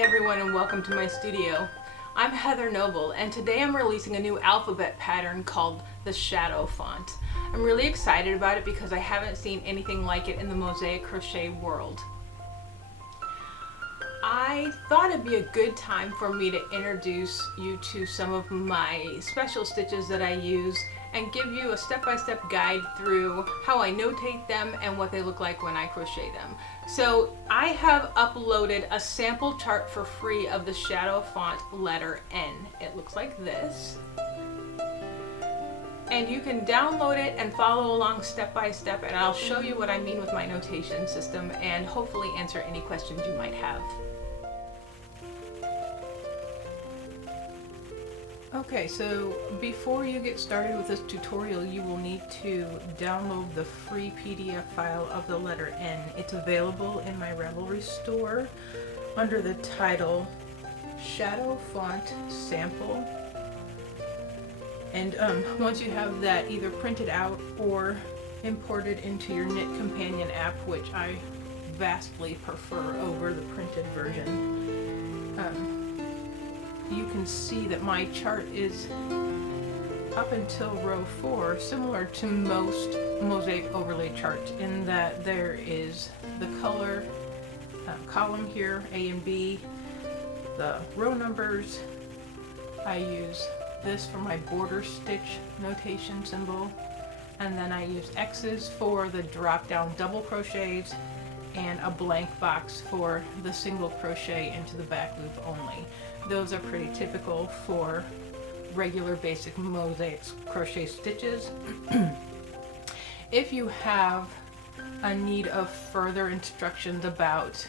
Hi everyone and welcome to my studio. I'm Heather Noble and today I'm releasing a new alphabet pattern called the Shadow Font. I'm really excited about it because I haven't seen anything like it in the Mosaic Crochet world. I thought it'd be a good time for me to introduce you to some of my special stitches that I use and give you a step-by-step guide through how I notate them and what they look like when I crochet them. So I have uploaded a sample chart for free of the Shadow Font letter N. It looks like this. And you can download it and follow along step by step, and I'll show you what I mean with my notation system and hopefully answer any questions you might have. Okay, so before you get started with this tutorial, you will need to download the free PDF file of the letter N. It's available in my Ravelry store under the title Shadow Font Sample. And once you have that either printed out or imported into your Knit Companion app, which I vastly prefer over the printed version, you can see that my chart is up until row 4, similar to most mosaic overlay charts, in that there is the color column here, A and B, the row numbers. I use this for my border stitch notation symbol, and then I use X's for the drop down double crochets and a blank box for the single crochet into the back loop only. Those are pretty typical for regular basic mosaic crochet stitches. If you have a need of further instructions about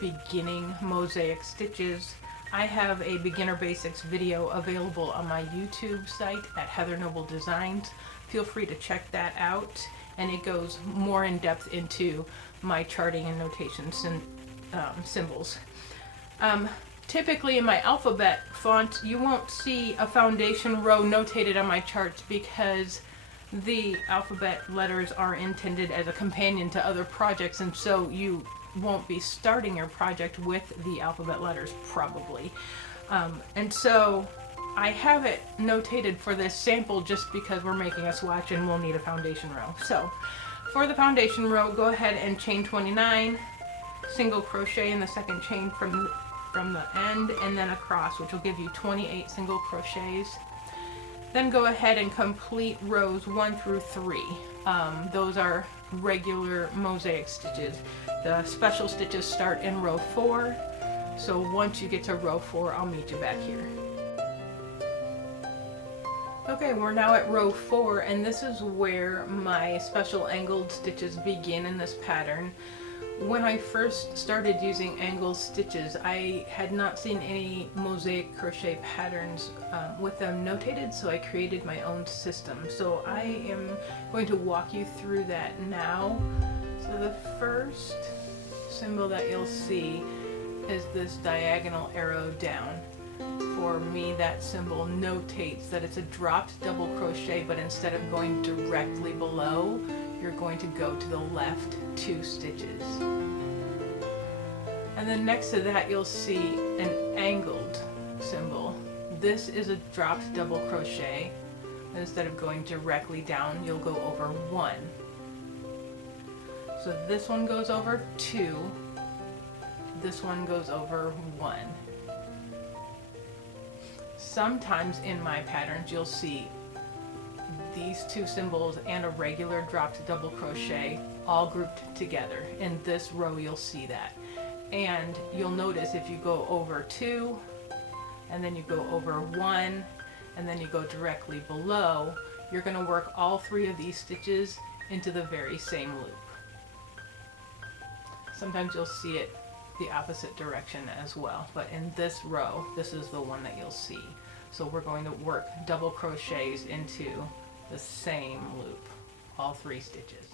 beginning mosaic stitches, I have a beginner basics video available on my YouTube site at Heather Noble Designs. Feel free to check that out, and it goes more in depth into my charting and notation symbols. Typically in my alphabet font, you won't see a foundation row notated on my charts because the alphabet letters are intended as a companion to other projects, and so you won't be starting your project with the alphabet letters probably. And so I have it notated for this sample just because we're making a swatch and we'll need a foundation row. So for the foundation row, go ahead and chain 29, single crochet in the second chain from the end and then across, which will give you 28 single crochets. Then go ahead and complete rows 1 through 3. Those are regular mosaic stitches. The special stitches start in row 4. So once you get to row 4, I'll meet you back here. Okay, we're now at row 4, and this is where my special angled stitches begin in this pattern. When I first started using angled stitches, I had not seen any mosaic crochet patterns with them notated, so I created my own system. So I am going to walk you through that now. So the first symbol that you'll see is this diagonal arrow down. For me, that symbol notates that it's a dropped double crochet, but instead of going directly below, you're going to go to the left 2 stitches. And then next to that you'll see an angled symbol. This is a dropped double crochet. Instead of going directly down, you'll go over 1. So this one goes over 2. This one goes over 1. Sometimes in my patterns you'll see these 2 symbols and a regular dropped double crochet all grouped together. In this row you'll see that. And you'll notice if you go over 2 and then you go over 1 and then you go directly below, you're going to work all 3 of these stitches into the very same loop. Sometimes you'll see it the opposite direction as well, but in this row, this is the one that you'll see. So we're going to work double crochets into the same loop, all 3 stitches.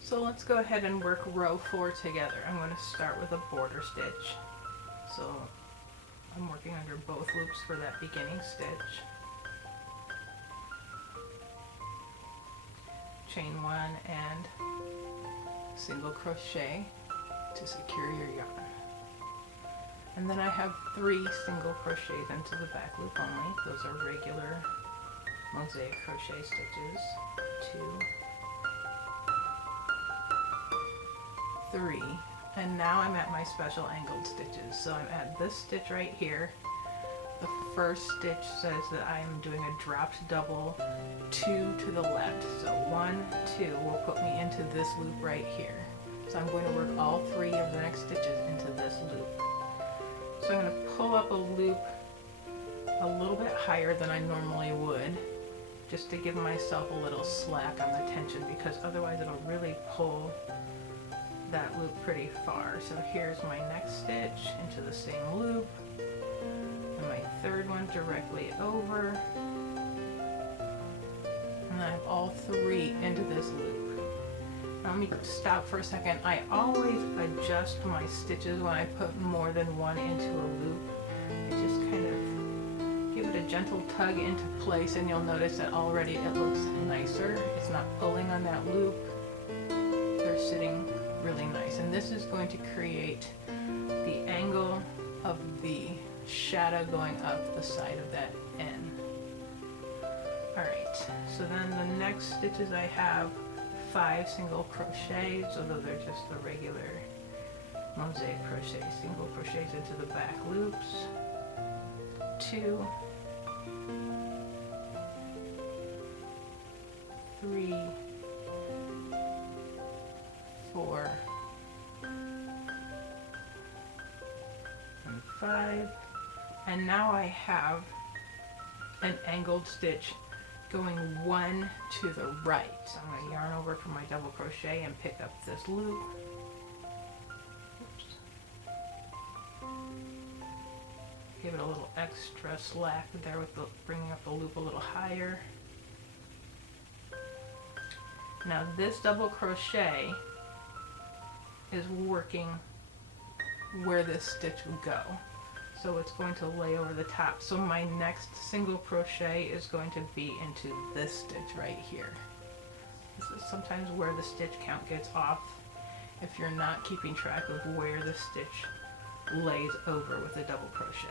So let's go ahead and work row 4 together. I'm going to start with a border stitch. So I'm working under both loops for that beginning stitch. Chain 1 and single crochet to secure your yarn. And then I have 3 single crochets into the back loop only. Those are regular mosaic crochet stitches. 2, 3, and now I'm at my special angled stitches. So I'm at this stitch right here. The first stitch says that I am doing a dropped double 2 to the left. So 1, 2 will put me into this loop right here. So I'm going to work all 3 of the next stitches into this loop. So I'm going to pull up a loop a little bit higher than I normally would, just to give myself a little slack on the tension, because otherwise it'll really pull that loop pretty far. So here's my next stitch into the same loop, and my third one directly over, and I have all 3 into this loop. Now let me stop for a second. I always adjust my stitches when I put more than one into a loop. I just kind of give it a gentle tug into place, and you'll notice that already it looks nicer. It's not pulling on that loop. They're sitting really nice, and this is going to create the angle of the shadow going up the side of that N. Alright, so then the next stitches I have 5 single crochets, although they're just the regular mosaic crochet. Single crochets into the back loops. 2, 3, 4, and 5. And now I have an angled stitch going 1 to the right. So I'm going to yarn over from my double crochet and pick up this loop. Oops. Give it a little extra slack there with bringing up the loop a little higher. Now this double crochet is working where this stitch would go. So it's going to lay over the top. So my next single crochet is going to be into this stitch right here. This is sometimes where the stitch count gets off if you're not keeping track of where the stitch lays over with a double crochet.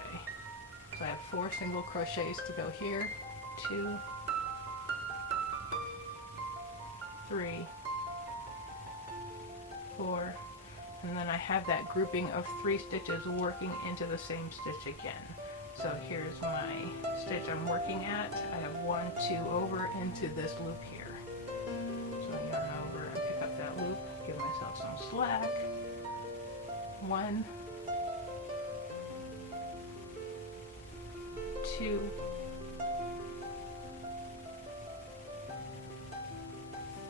So I have 4 single crochets to go here. 2, 3, 4, and then I have that grouping of 3 stitches working into the same stitch again. So here's my stitch I'm working at. I have 1, 2 over into this loop here. So I yarn over and pick up that loop, give myself some slack. 1, 2,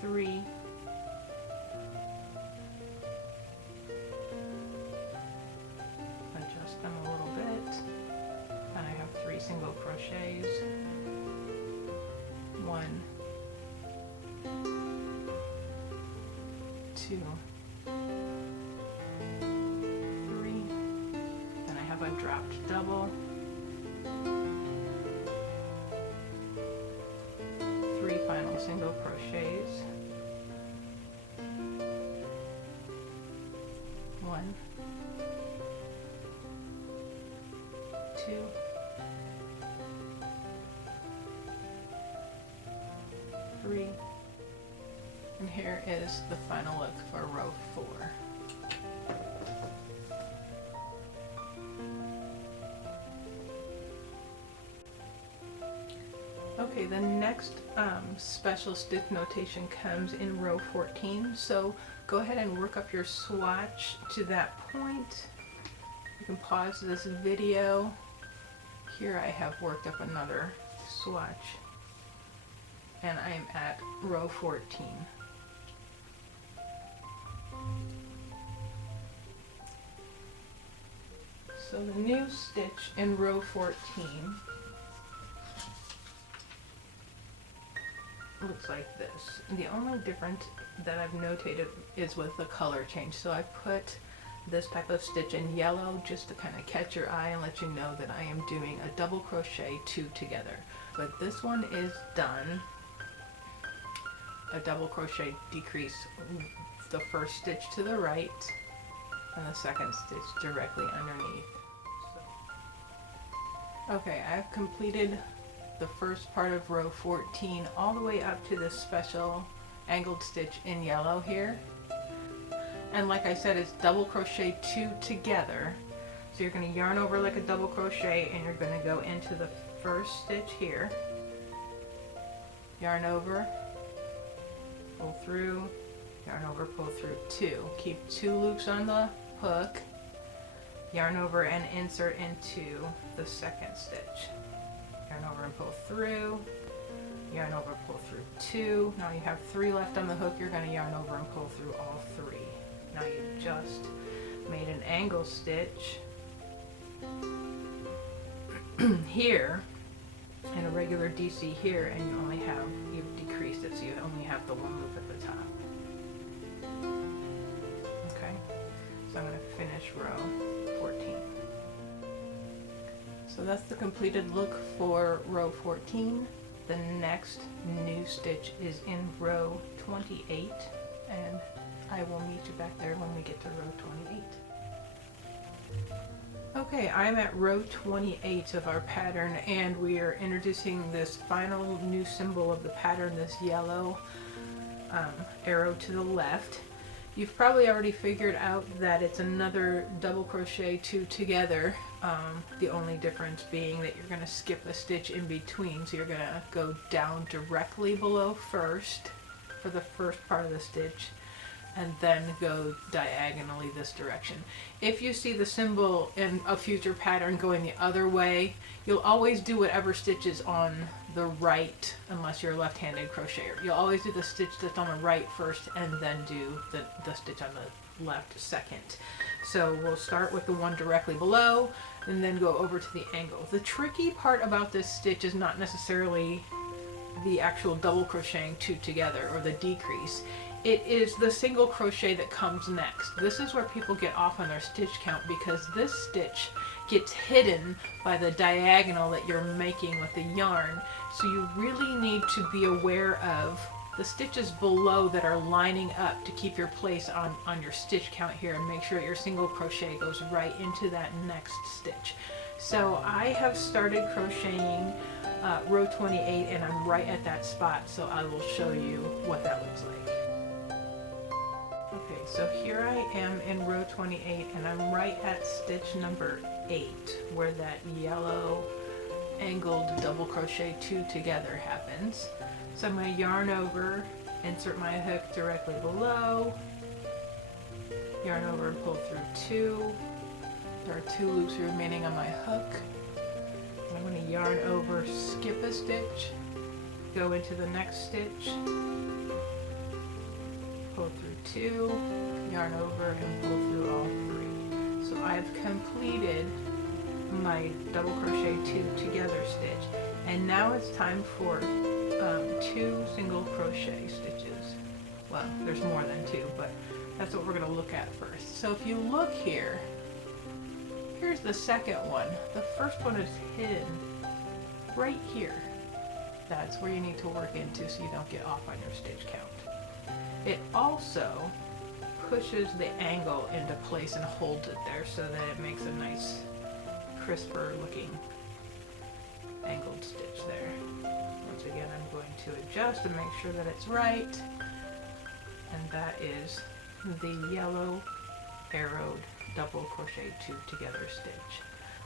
3, adjust them a little bit, and I have 3 single crochets. 1, 2, 3, then I have a dropped double, 3 final single crochets, 1, 2, 3, and here is the final look for row 4. Okay, the next special stitch notation comes in row 14, so go ahead and work up your swatch to that point. You can pause this video. Here I have worked up another swatch, and I'm at row 14. So the new stitch in row 14 looks like this. The only difference that I've notated is with the color change. So I put this type of stitch in yellow just to kind of catch your eye and let you know that I am doing a double crochet 2 together. But this one is done. A double crochet decrease the first stitch to the right and the second stitch directly underneath. Okay, I've completed the first part of row 14 all the way up to this special angled stitch in yellow here. And like I said, it's double crochet 2 together. So you're going to yarn over like a double crochet and you're going to go into the first stitch here, yarn over, pull through, yarn over, pull through 2. Keep 2 loops on the hook, yarn over and insert into the second stitch. Yarn over and pull through, yarn over, pull through 2. Now you have 3 left on the hook, you're going to yarn over and pull through all 3. Now you just made an angle stitch here and a regular DC here, and you've decreased it so you only have the 1 loop at the top. Okay, so I'm going to finish row 14. So that's the completed look for row 14. The next new stitch is in row 28, and I will meet you back there when we get to row 28. Okay, I'm at row 28 of our pattern, and we are introducing this final new symbol of the pattern, this yellow arrow to the left. You've probably already figured out that it's another double crochet 2 together, the only difference being that you're going to skip a stitch in between, so you're going to go down directly below first for the first part of the stitch, and then go diagonally this direction. If you see the symbol in a future pattern going the other way, you'll always do whatever stitch is on the right, unless you're a left-handed crocheter. You'll always do the stitch that's on the right first and then do the stitch on the left second. So we'll start with the one directly below and then go over to the angle. The tricky part about this stitch is not necessarily the actual double crocheting 2 together or the decrease. It is the single crochet that comes next. This is where people get off on their stitch count, because this stitch gets hidden by the diagonal that you're making with the yarn. So you really need to be aware of the stitches below that are lining up to keep your place on your stitch count here, and make sure your single crochet goes right into that next stitch. So I have started crocheting row 28 and I'm right at that spot, so I will show you what that looks like. Okay, so here I am in row 28 and I'm right at stitch number 8 where that yellow angled double crochet 2 together happens. So I'm going to yarn over, insert my hook directly below, yarn over and pull through 2. There are 2 loops remaining on my hook. I'm going to yarn over, skip a stitch, go into the next stitch, pull through 2, yarn over and pull through all 3. So I've completed my double crochet 2 together stitch, and now it's time for 2 single crochet stitches. Well, there's more than 2, but that's what we're going to look at first. So if you look here, here's the second one. The first one is hidden right here. That's where you need to work into so you don't get off on your stitch count. It also pushes the angle into place and holds it there so that it makes a nice crisper looking angled stitch there. Once again, I'm going to adjust and make sure that it's right. And that is the yellow arrowed double crochet 2 together stitch.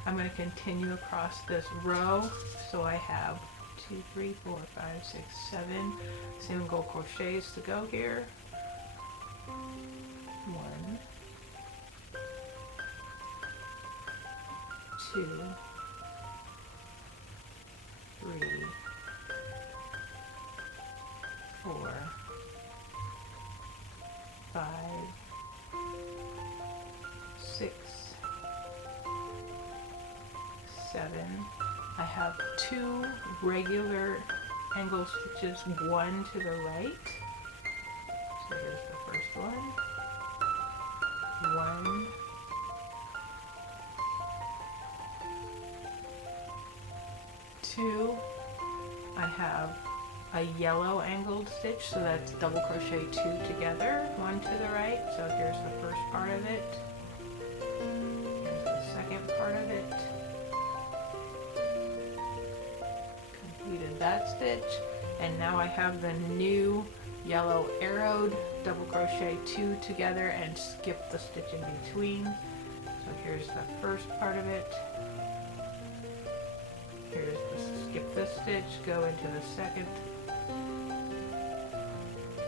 I'm going to continue across this row, so I have 2, 3, 4, 5, 6, 7 single crochets to go here. 1, 2, 3, 4, 5, 6, 7. I have 2 regular angle stitches, 1 to the right. So here's the first one. 1, 2. I have a yellow angled stitch, so that's double crochet 2 together, 1 to the right. So here's the first part of it. Here's the second part of it. completed that stitch, and now I have the new yellow arrowed double crochet 2 together and skip the stitch in between. So here's the first part of it. Here's the skip this stitch, go into the second,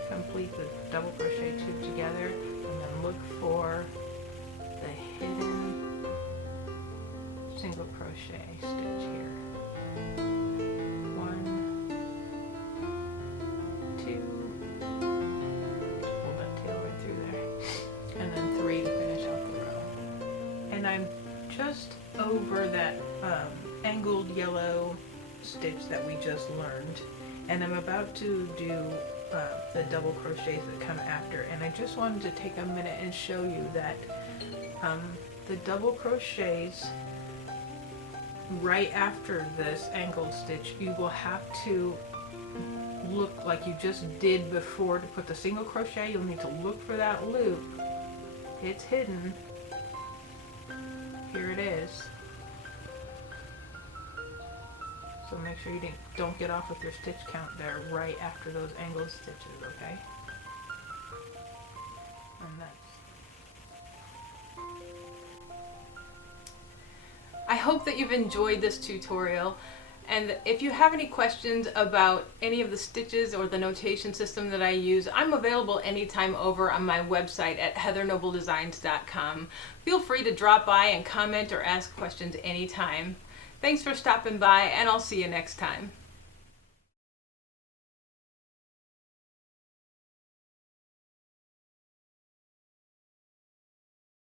complete the double crochet 2 together, and then look for the hidden single crochet stitch here. 1, 2, pull that tail right through there, and then 3 to finish out the row. And I'm just over that angled yellow stitch that we just learned, and I'm about to do the double crochets that come after, and I just wanted to take a minute and show you that the double crochets right after this angled stitch, you will have to look like you just did before to put the single crochet. You'll need to look for that loop. It's hidden. Here it is. So make sure you don't get off with your stitch count there right after those angled stitches, okay? And that's... I hope that you've enjoyed this tutorial, and if you have any questions about any of the stitches or the notation system that I use, I'm available anytime over on my website at heathernobledesigns.com. Feel free to drop by and comment or ask questions anytime. Thanks for stopping by, and I'll see you next time.